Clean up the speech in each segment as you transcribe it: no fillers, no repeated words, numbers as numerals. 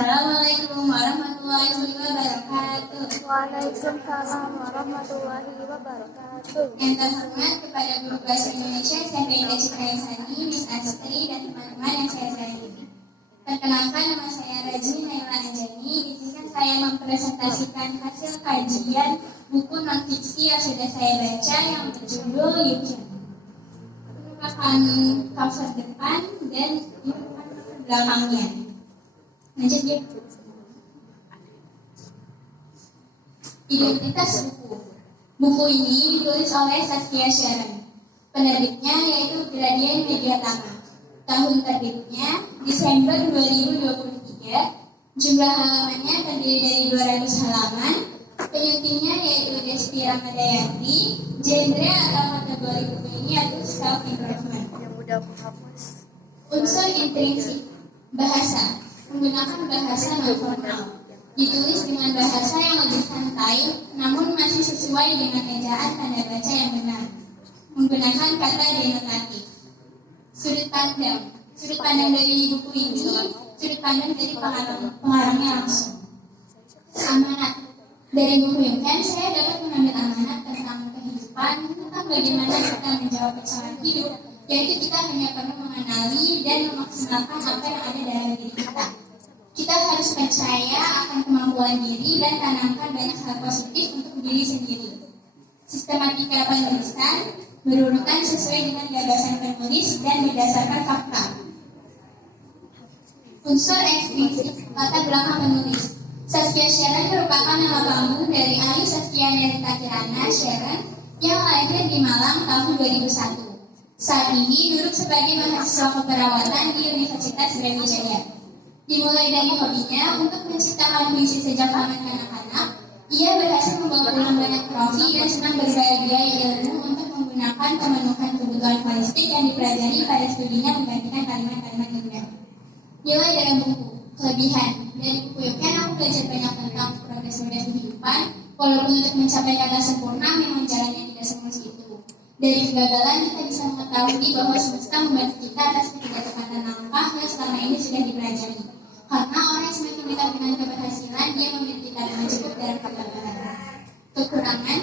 Assalamualaikum warahmatullahi wabarakatuh. Waalaikumsalam warahmatullahi wabarakatuh. Yang terhormat kepada Guru Bahasa Indonesia SMP Indah Cikrayasani, Miss Astri, dan teman-teman yang saya sayangi. Perkenalkan, nama saya Rajin Naila Anjani. Izinkan saya mempresentasikan hasil kajian buku non-fiksi yang sudah saya baca yang berjudul Yukian. Merupakan cover depan dan belakangnya. Lanjut ya. Identitas buku. Buku ini ditulis oleh Saskia Sharon. Penerbitnya yaitu Gradient Media Tama. Tahun terbitnya Desember 2023. Jumlah halamannya terdiri dari 200 halaman. Penyuntingnya yaitu Desti Ramadayati. Genre atau kategori buku ini adalah self improvement. Yang mudah menghapus. Unsur intrinsik. Bahasa. Menggunakan bahasa non-formal. Ditulis dengan bahasa yang lebih santai, namun masih sesuai dengan ejaan tanda baca yang benar. Menggunakan kata denotatif. Sudut pandang. Sudut pandang dari buku ini, sudut pandang dari pengarangnya langsung. Amanat. Dari buku Yukian, saya dapat mengambil amanat tentang kehidupan, tentang bagaimana kita menjawab persoalan hidup, yaitu kita hanya perlu mengenali dan memaksimalkan apa yang ada dalam diri kita. Kita harus percaya akan kemampuan diri dan tanamkan banyak hal positif untuk diri sendiri. Sistematika penulisan berurutan sesuai dengan gagasan penulis dan berdasarkan fakta. Unsur eksplisit latar belakang penulis. Saskia Sharon merupakan nama panggung dari Ayu Saskia Nerita Kirana Sharon yang lahir di Malang tahun 2001. Saat ini duduk sebagai mahasiswa keperawatan di Universitas Brawijaya. Dimulai dari hobinya untuk menciptakan puisi sejak taman kanak-kanak, ia berhasil membawa pulang banyak trofi dan senang berbagi ilmu untuk menggunakan pemenuhan kebutuhan holistik yang dipelajari pada studinya menggantikan kalimat-kalimat indah. Nilai dalam buku, kelebihan. Dari buku Yukian aku belajar banyak tentang progres kehidupan, walaupun untuk mencapai kata sempurna memang jalannya tidak semulus itu. Dari kegagalan kita bisa mengetahui bahwa semesta membantu kita atas ketidaktepatan langkah yang selama ini sudah dipelajari. Karena orang yang semakin dekat dengan keberhasilan, dia memiliki tabungan cukup dalam kegagalan. Kekurangan,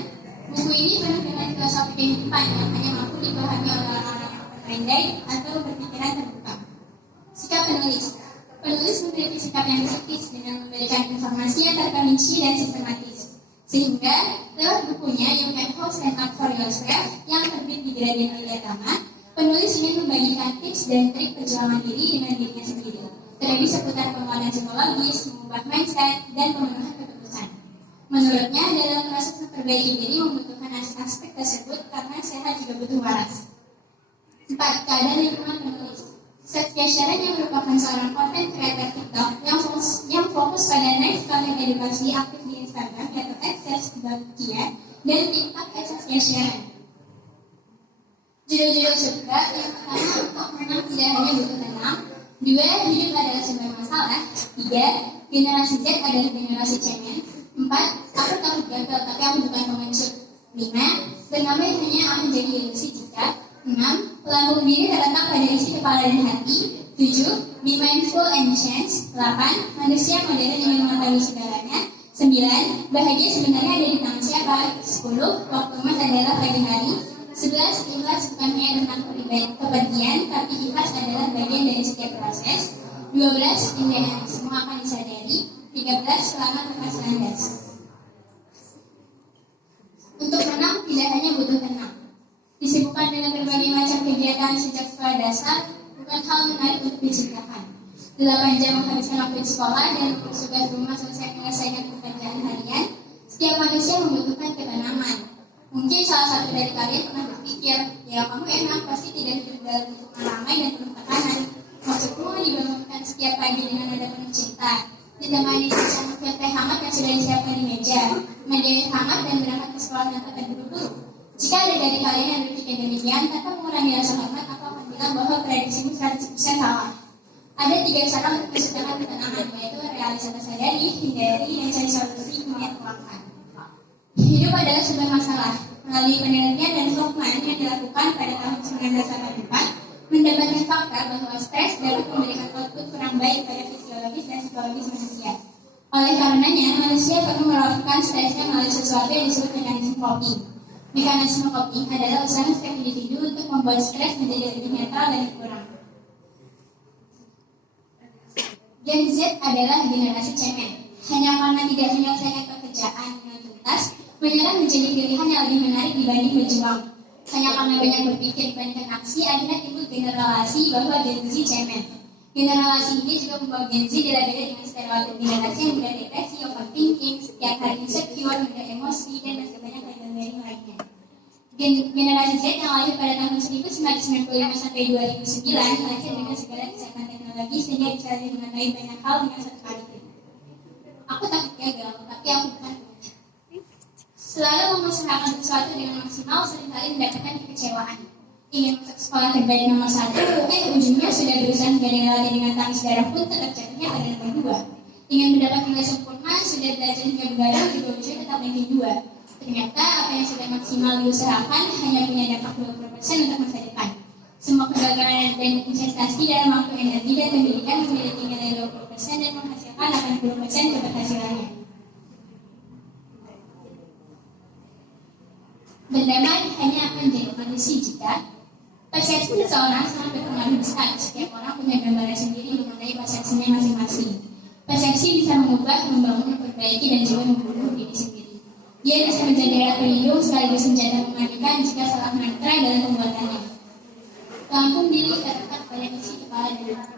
buku ini penuh dengan filosofi kehidupan yang hanya mampu dipahami oleh orang-orang yang pandai atau berpikiran terbuka. Sikap penulis. Penulis memiliki sikap yang kritis dengan memberikan informasi yang terperinci dan sistematis. Sehingga lewat bukunya Yukian How Stand Up For Yourself yang terbit di Gradient Media Tama, penulis ingin membagikan tips dan trik perjuangan diri dengan dirinya sendiri. Terlebih seputar penguatan psikologis, mengubah mindset, dan pemenuhan keputusan. Menurutnya, dalam proses memperbaiki diri membutuhkan aspek tersebut karena sehat juga butuh waras. 4. Keadaan lingkungan penulis. Saskia Sharon yang merupakan seorang content creator TikTok yang fokus pada nice content edukasi aktif di Instagram yaitu @saskia dan TikTok @Saskia Sharon. Judul-judul suka yang pertama untuk menang tidak hanya butuh tenang. 2. Hidup adalah sumber masalah. 3. Generasi Z adalah generasi cemen. 4. Aku takut gagal tapi aku bukan pengecut. 5. Bernamai hanya akan menjadi ilusi jika. 6. Lambung diri terletak pada isi kepala dan hati. 7. Be mindful and chance. 8. Manusia modern ingin mengetahui segalanya. 9. Bahagia sebenarnya ada di tangan siapa. 10. Waktu emas adalah pagi hari. 11. Ikhlas bukan hanya tentang kepergian, tapi ikhlas adalah bagian dari setiap proses. 12. Keindahan semua akan disadari. 13. Selamat berhasil landas. Untuk menang tidak hanya butuh tenang. Disibukkan dengan berbagai macam kegiatan sejak sekolah dasar bukan hal menarik untuk diceritakan. 8 jam menghabiskan waktu di sekolah dan tugas rumah selesai menyelesaikan pekerjaan harian. Setiap manusia membutuhkan ketenangan. Mungkin salah satu dari kalian pernah berpikir, ya kamu enak pasti tidak hidup dalam lingkungan ramai dan penuh tekanan. Maksudmu dibangunkan setiap pagi dengan nada penuh cinta, ditemani secangkir teh hangat yang sudah disiapkan di meja, menjahit hangat dan berangkat ke sekolah tanpa terburu-buru. Jika ada dari kalian yang berpikir demikian, tanpa mengurangi rasa hormat, aku akan bilang bahwa prediksimu 100% salah. Ada 3 cara untuk menciptakan ketenangan, yaitu realisasi sadari, hindari, dan cari solusi kemudian tuangkan. Hidup adalah sebuah masalah. Melalui penelitian dan Hoffman yang dilakukan pada tahun 1984, mendapatkan fakta bahwa stres dapat memberikan output kurang baik pada fisiologis dan psikologis manusia. Oleh karenanya, manusia perlu melakukan stresnya melalui sesuatu yang disebut mekanisme coping. Mekanisme coping adalah usaha setiap individu untuk membuat stres menjadi lebih netral dan kurang. Gen Z adalah generasi cemen. Hanya karena tidak menyelesaikan pekerjaan dengan tuntas, menyerah menjadi pilihan yang lebih menarik dibanding berjuang. Hanya karena banyak berpikir dibandingkan aksi, akhirnya timbul generasi bahwa Gen Z cemen. Generasi ini juga membawa Gen Z dilabeli dengan stereotip generasi yang mudah depresi, overthinking, setiap hari insecure, mudah emosi, dan masih banyak label lainnya. Generasi Z yang lahir pada tahun 1995 sampai 2009 lahir dengan segala kesiapan teknologi sehingga bisa mengetahui banyak hal dengan satu kali klik. Aku takut gagal, tapi aku bukan pengecut. Selalu mengusahakan sesuatu dengan maksimal seringkali mendapatkan kekecewaan. Ingin masuk sekolah terbaik nomor 1, ujungnya sudah berusaha menjadi lagi dengan tangis darah pun tetap jatuhnya pada nomor 2. Ingin mendapat nilai sempurna, sudah belajar hingga begadang juga ujungnya tetap ranking 2. Ternyata apa yang sudah maksimal diusahakan hanya punya dampak 20% untuk masa depan. Semua kegagalan dan investasi dalam waktu, energi, dan pendidikan memiliki nilai 20% dan menghasilkan 80% keberhasilannya. Berdamai hanya akan menjadi kondisi jika persepsi seseorang sangat berpengaruh besar. Setiap orang punya gambaran sendiri mengenai persepsinya masing-masing. Persepsi bisa mengubah, membangun, memperbaiki, dan juga membunuh diri sendiri. Dia bisa menjadi alat pelindung sekaligus senjata mematikan jika salah mantra dalam pembuatannya. Lampung diri terletak pada isi kepala dan hati.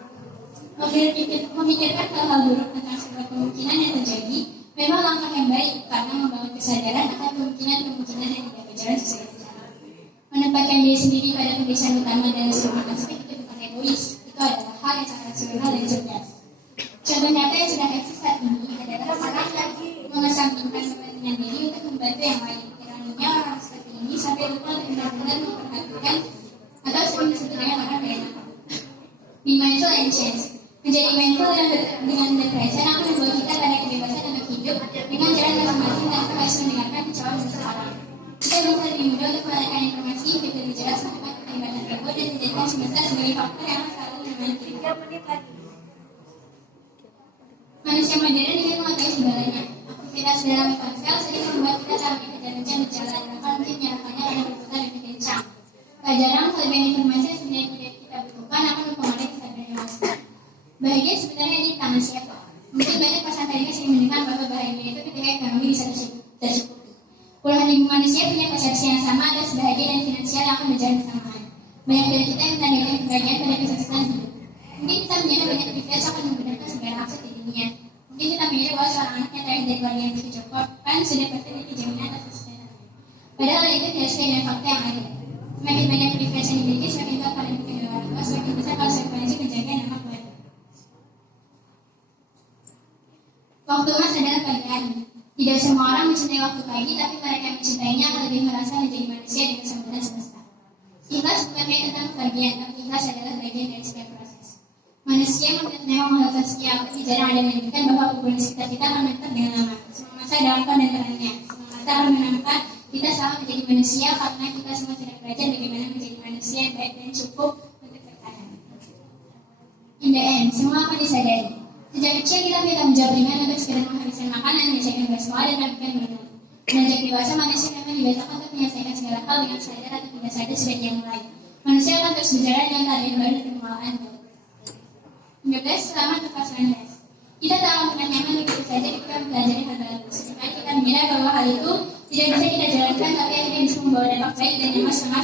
Memikirkan hal-hal buruk tentang sebuah kemungkinan yang terjadi memang langkah yang baik karena membangun kesadaran akan kemungkinan-kemungkinan yang tidak berjalan sesuai rencana. Menempatkan diri sendiri pada pembicaraan utama dalam semua aspek itu bukan egois. Itu adalah hal yang sangat rasional dan cerdas. Contoh nyata yang sedang eksis saat ini adalah orang yang mengesampingkan kepentingan diri untuk membantu yang lain. Ironinya orang seperti ini sampai lupa untuk benar-benar memperhatikan atau sering disebut dengan orang gaya nakal. Be mindful and change. Menjadi mindful dengan depresi akan membawa kita pada kebebasan untuk hidup dengan jalan masing-masing tanpa harus mendengarkan kecewaan seseorang. Kita bisa lebih mudah untuk mendapatkan informasi yang lebih jelas tentang keterlibatan ego dan menjadikan semesta sebagai faktor yang selalu menemani kita. Manusia modern ingin mengetahui segalanya. Aktivitas dalam ponsel sering membuat kita saling kejar-kejar berjalan, bahkan mungkin menyalahkannya karena berputar lebih kencang. Tak jarang kelebihan informasi yang sebenarnya tidak kita butuhkan akan mempengaruhi kesadaran emosi. Bahagia sebenarnya di tangan siapa? Mungkin banyak pasangan yang sering mendengar bahwa bahagia itu ketika ekonomi bisa tercukupi. Puluhan ribu manusia punya persepsi yang sama atas bahagia dan finansial yang akan berjalan bersamaan. Banyak dari kita yang menandakan kebahagiaan pada kesuksesan hidup. Mungkin kita mengira banyak privilege akan menggunakan segala akses di dunia. Mungkin kita mengira bahwa seorang anaknya terhindar dari keluarga yang berkecukupan sudah pasti memiliki jaminan atas kesuksesan. Padahal itu tidak sesuai dengan fakta yang ada. Semakin banyak privilege yang dimiliki, semakin kuat pada mungkin orang tua, semakin besar konsekuensi menjaga nama keluarga. Waktu emas adalah pagi hari. Tidak semua orang mencintai waktu pagi, tapi mereka yang mencintainya akan lebih merasa menjadi manusia dengan sambutan semesta. Ikhlas bukan hanya tentang kepergian, tapi ikhlas adalah bagian dari setiap proses. Manusia memang melakukan sekian, tapi jarang ada yang menyebutkan bahwa hubungan sekitar kita akan menetap dengan lama. Semua masa ada ampun dan terangnya. Semua masa akan menambah kita selalu menjadi manusia karena kita semua sudah belajar bagaimana menjadi manusia yang baik dan cukup untuk bertahan. In the end, semua akan disadari. Sejak kecil kita punya tanggung jawab ringan untuk sekedar menghabiskan makanan, menyelesaikan tugas sekolah, dan melakukan minum. Sejak dewasa, manusia memang dibiasakan untuk menyelesaikan segala hal dengan sadar atau tidak sadar sudah dia mulai. Manusia akan terus berjalan dengan keadaan baru dan pengelolaan baru. 15. Selamat untuk kelas 19. Kita tak akan pernah nyaman begitu saja ketika mempelajari hal baru. Seringkali kita mengira bahwa hal itu tidak bisa kita jalankan, tapi akhirnya bisa membawa dampak baik dan nyaman setelah